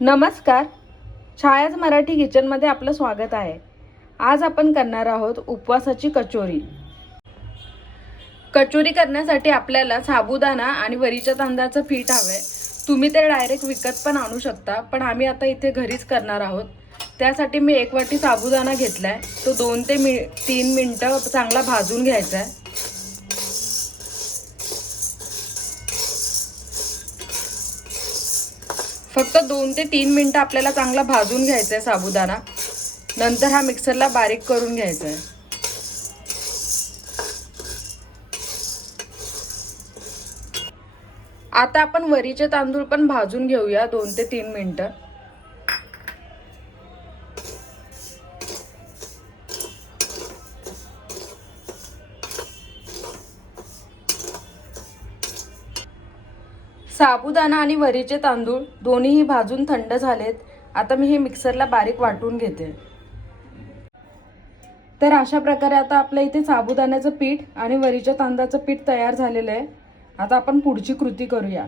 नमस्कार. छायाज मराठी किचनमध्ये आपलं स्वागत आहे. आज आपण करणार आहोत उपवासाची कचोरी. कचोरी करण्यासाठी आपल्याला साबुदाणा आणि वरीच्या तांदळाचं पीठ आहे तुम्ही ते डायरेक्ट विकत पण आणू शकता पण आम्ही आता इथे घरीच करणार आहोत. त्यासाठी मी एक वाटी साबुदाणा घेतला आहे तो दोन ते मी तीन मिनटं चांगला भाजून घ्यायचा आहे फक्त दोन ते तीन मिनटं आपल्याला चांगला भाजून घ्यायचा आहे साबुदाणा. नंतर हा मिक्सरला बारीक करून घ्यायचा आहे आता आपण वरीचे तांदूळ पण भाजून घेऊया दोन ते तीन मिनटं. साबुदाणा आणि वरीचे तांदूळ दोन्हीही भाजून थंड झालेत. आता मी हे मिक्सरला बारीक वाटून घेते. तर अशा प्रकारे आता आपल्या इथे साबुदाण्याचं पीठ आणि वरीच्या तांदळाचं पीठ तयार झालेलं आहे. आता आपण पुढची कृती करूया.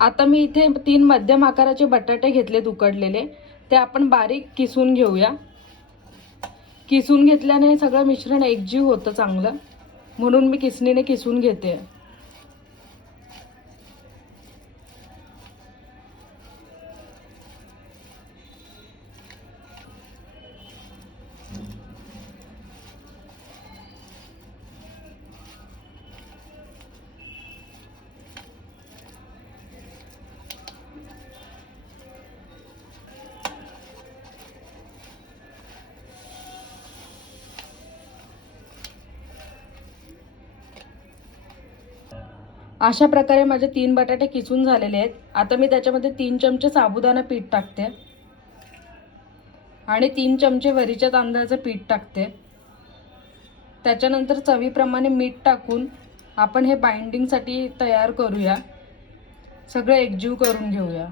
आता मी इथे तीन मध्यम आकाराचे बटाटे घेतलेत उकडलेले. ते आपण बारीक किसून घेऊया. किसून घेतल्याने हे सगळं मिश्रण एकजीव होतं चांगलं. म्हणून मी किसणीने किसून घेते. अशा प्रकारे माझे तीन बटाटे किसून झालेले आहेत. आता मी त्याच्यामध्ये तीन चमचे साबुदाणा पीठ टाकते. आणि तीन चमचे वरीच्या तांदळाचं पीठ टाकते. त्याच्यानंतर चवीप्रमाणे मीठ टाकून आपण हे बाइंडिंगसाठी तयार करूया. सगळं एकजीव करून घेऊया.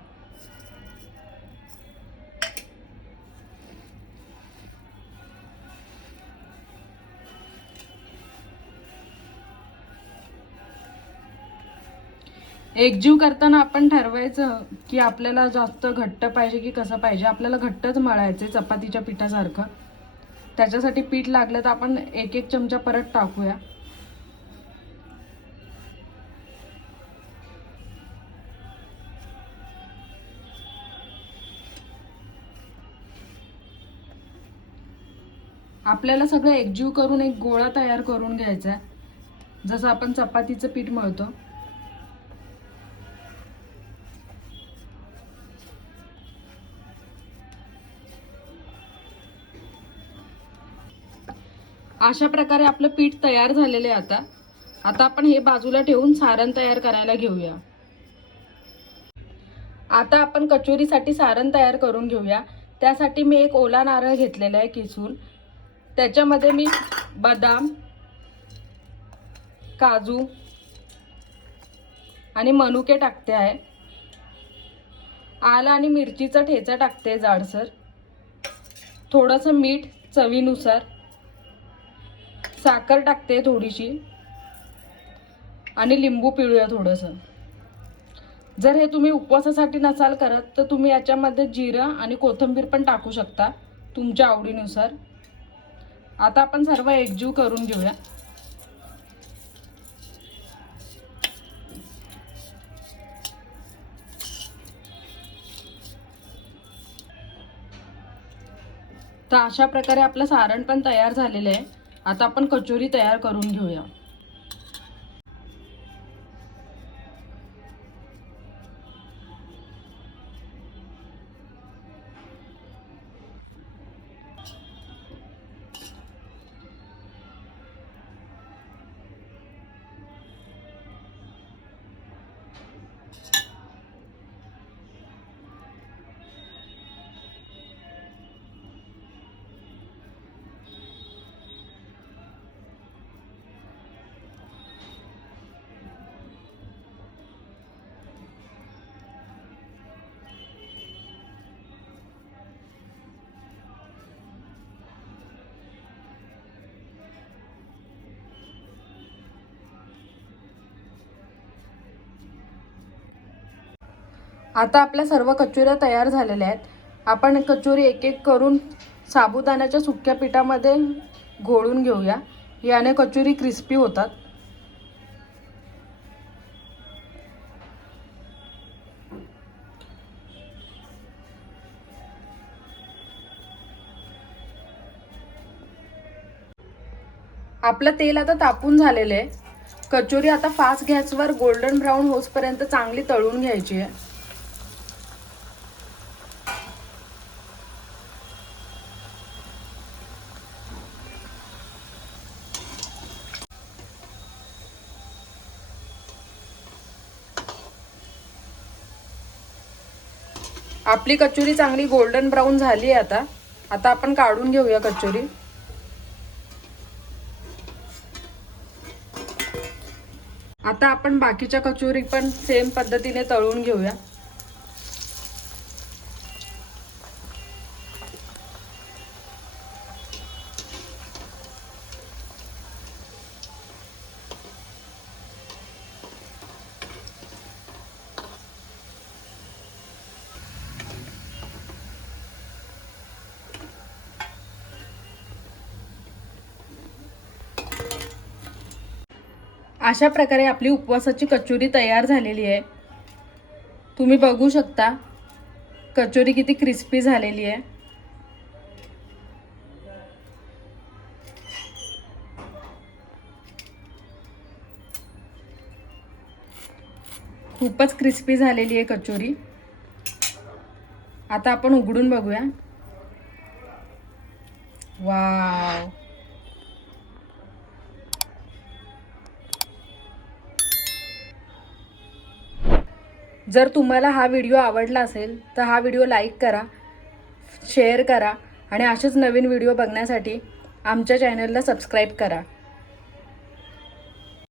एकजीव करताना आपण ठरवायचं की आपल्याला जास्त घट्ट पाहिजे की कसं पाहिजे. आपल्याला घट्टच मळायचे चपातीच्या पिठासारखं. त्याच्यासाठी पीठ लागलं तर आपण एक एक चमचा परत टाकूया. आपल्याला सगळं एकजीव करून एक गोळा तयार करून घ्यायचा आहे जसं आपण चपातीचं पीठ मळतो. अशा प्रकारे आपलं पीठ तयार झालेलं आहे आता. आता आपण हे बाजूला ठेवून सारण तयार करायला घेऊया. आता आपण कचोरीसाठी सारण तयार करून घेऊया. त्यासाठी मी एक ओला नारळ घेतलेला आहे किसून. त्याच्यामध्ये मी बदाम काजू आणि मनुके टाकते आहे. आला आणि मिरचीचा ठेचा टाकते जाडसर. थोडंसं मीठ चवीनुसार. साखर टाकते थोडीशी. आणि लिंबू पिळूया थोडंसं. जर हे तुम्ही उपवासासाठी नसाल करत तर तुम्ही याच्यामध्ये जिरं आणि कोथिंबीर पण टाकू शकता तुमच्या आवडीनुसार. आता आपण सर्व एकजीव करून घेऊया. तर अशा प्रकारे आपलं सारण पण तयार झालेलं आहे. आता आपण कचोरी तयार करून घेऊया. आता आपल्या सर्व कचोऱ्या तयार झालेल्या आहेत. आपण कचोरी एक एक करून साबुदाण्याच्या सुक्या पिठामध्ये घोळून घेऊया. याने कचोरी क्रिस्पी होतात. आपलं तेल आता तापून झालेलं आहे. कचोरी आता फास्ट गॅसवर गोल्डन ब्राऊन होसपर्यंत चांगली तळून घ्यायची आहे. आपली कचोरी चांगली गोल्डन ब्राऊन झाली आहे आता. आता आपण काढून घेऊया कचोरी. आता आपण बाकीच्या कचोरी पण सेम पद्धतीने तळून घेऊया. अशा प्रकारे आपली उपवासाची कचोरी तयार झालेली आहे. तुम्ही बघू शकता कचोरी किती क्रिस्पी झालेली आहे. खूपच क्रिस्पी झालेली आहे कचोरी. आता आपण उघडून बघूया. वाव! जर तुम्हाला हा व्हिडिओ आवडला असेल तर हा व्हिडिओ लाईक करा शेअर करा आणि असेच नवीन व्हिडिओ बघण्यासाठी आमच्या चॅनलला सबस्क्राईब करा.